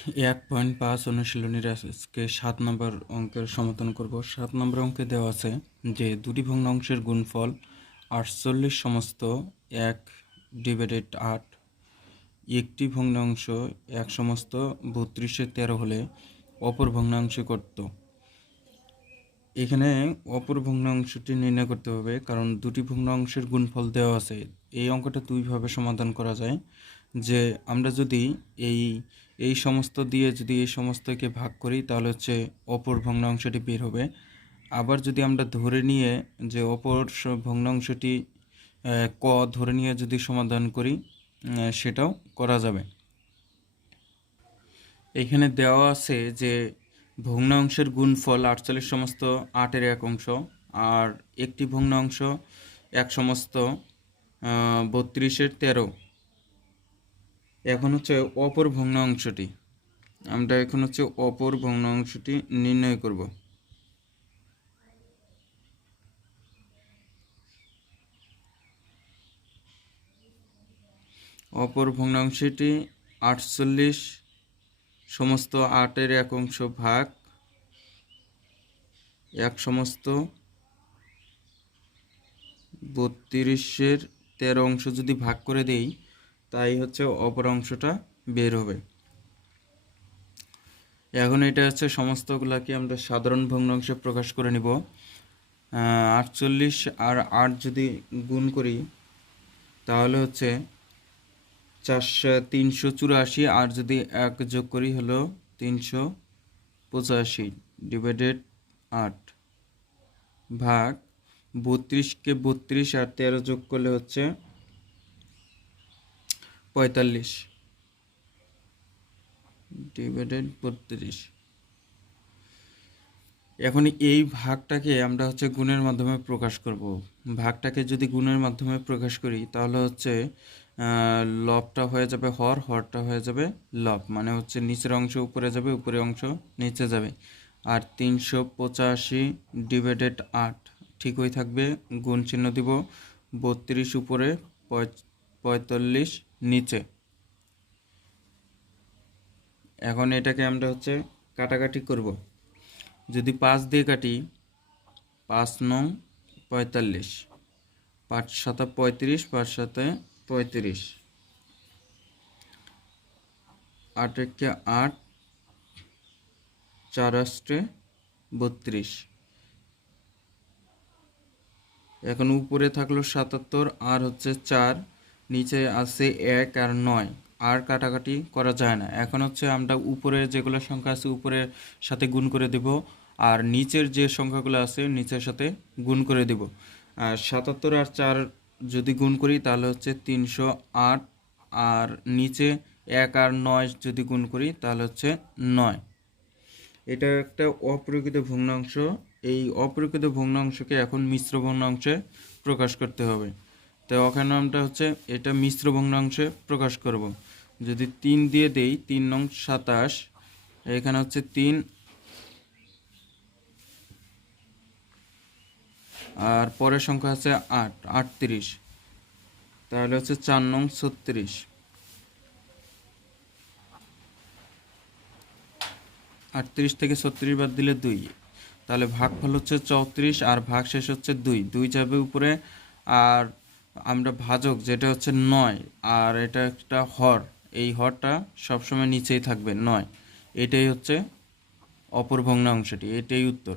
1.5 অনুশীলনীর আজকে 7 নম্বর অঙ্কের সমাধান করব। 7 নম্বর অঙ্কে দেওয়া আছে যে দুটি ভগ্নাংশের গুণফল 48 সমস্ত 1/8, একটি ভগ্নাংশ 1 সমস্ত 32/13 হলে অপর ভগ্নাংশে করত। এখানে অপর ভগ্নাংশটি নির্ণয় করতে হবে, কারণ দুটি ভগ্নাংশের গুণফল দেওয়া আছে। এই অঙ্কটা দুইভাবে সমাধান করা যায়, যে আমরা যদি এই সমস্ত দিয়ে যদি এই সমস্তকে ভাগ করি তাহলে হচ্ছে অপর ভগ্নাংশটি বের হবে। আবার যদি আমরা ধরে নিয়ে যে অপর ভগ্নাংশটি ক ধরে নিয়ে যদি সমাধান করি সেটাও করা যাবে। এখানে দেওয়া আছে যে ভগ্নাংশের গুণফল 48 সমস্ত 8-এর 1 অংশ, আর একটি ভগ্নাংশ 1 সমস্ত 32/13। এখন হচ্ছে অপর ভগ্নাংশটি আমরা অপর ভগ্নাংশটি নির্ণয় করব। অপর ভগ্নাংশটি 48 সমস্ত 8-এর 1 অংশ ভাগ 1 সমস্ত 32/13 অংশ যদি ভাগ করে দেই তাই হচ্ছে অপর অংশটা বের হবে। এখন এটা হচ্ছে সমস্তগুলাকে আমরা সাধারণ ভগ্নাংশে প্রকাশ করে নিব। 48 আর 8 যদি গুণ করি তাহলে হচ্ছে 384, আর যদি 1 যোগ করি হলো 385 ডিভাইডেড 8 ভাগ 32কে 32 আর 13 যোগ করলে হচ্ছে 45 ডিভাইডেড 32। এখন এই ভাগটাকে আমরা হচ্ছে গুণের মাধ্যমে প্রকাশ করব। ভাগটাকে যদি গুণের মাধ্যমে প্রকাশ করি তাহলে হচ্ছে লবটা হয়ে যাবে হর, হরটা হয়ে যাবে লব, মানে হচ্ছে নিচের অংশ উপরে যাবে, উপরের অংশ নিচে যাবে। আর 385 ডিভাইডেড 8 ঠিকই থাকবে, গুণ চিহ্ন দিব, 32 উপরে 45 নিচে। এখন এটাকে আমরা হচ্ছে কাটাকাটি করব। যদি 5 দিয়ে কাটি 5 9 45, 5 7 35, 5 7 35, 8 1 8, 4 8 32। এখন উপরে থাকলো 77 আর হচ্ছে 4, নিচে আছে 1 আর 9, আর কাটাকাটি করা যায় না। এখন হচ্ছে আমরা উপরে যেগুলো সংখ্যা আছে উপরের সাথে গুণ করে দেব, আর নিচের যে সংখ্যাগুলো আছে নিচের সাথে গুণ করে দেব। আর 77 আর 4 যদি গুণ করি তাহলে হচ্ছে 308, আর নিচে 1 আর 9 যদি গুণ করি তাহলে হচ্ছে 9। এটা একটা অপ্রকৃত ভগ্নাংশ। এই অপ্রকৃত ভগ্নাংশকে এখন মিশ্র ভগ্নাংশে প্রকাশ করতে হবে। তো ওখানে আমরা হচ্ছে এটা মিশ্র ভগ্নাংশে প্রকাশ করব। যদি 3 দিয়ে দেই 3 নং 27, এখানে হচ্ছে 3, আর পরের সংখ্যা আছে 8 38, তাহলে হচ্ছে 4 নং 36, 38 থেকে 36 বাদ দিলে 2, তাহলে ভাগফল হচ্ছে 34, আর ভাগ শেষ হচ্ছে 2 যাবে উপরে, আর আমরা ভাজক যেটা হচ্ছে 9, আর এটা একটা হর, এই হরটা সবসময় নিচেই থাকবে 9। এটাই হচ্ছে অপর ভগ্নাংশটি, এটাই উত্তর।